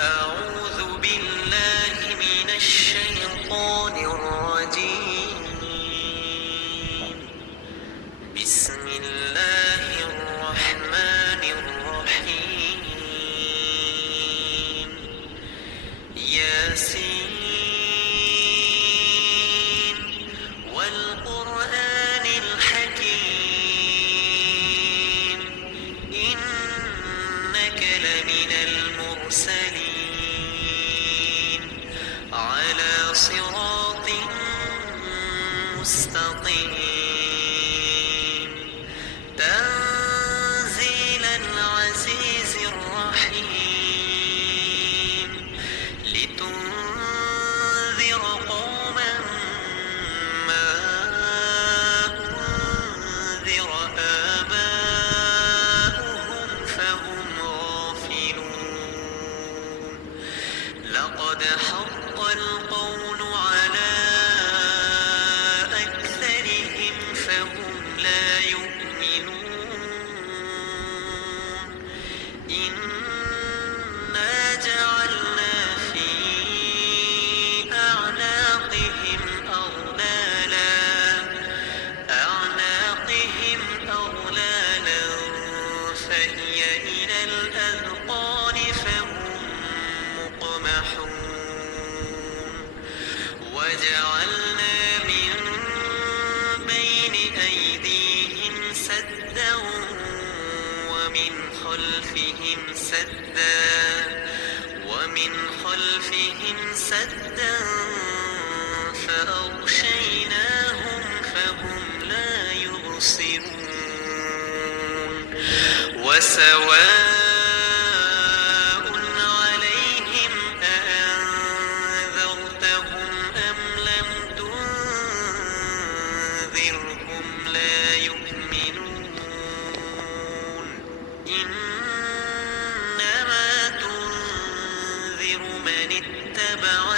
أعوذ بالله من الشيطان الرجيم. بسم الله الرحمن الرحيم. ياسين والقرآن الحكيم إنك لمن المرسلين على صراط مستقيم تنزيل العزيز الرحيم لتنذر قوما ما أنذر آباؤهم فهم غافلون لقد حق القول على أكثرهم فهم لا يؤمنون إنا جعلنا في أعناقهم أغلالا فهي إلى الأذقان فهم مقمحون وجعلنا من بين أيديهم سدا ومن خلفهم سدا فأغشيناهم فهم لا يبصرون وسواء عليهم أأنذرتهم أم لم تنذرهم لا يؤمنون إنما تنذر من اتبع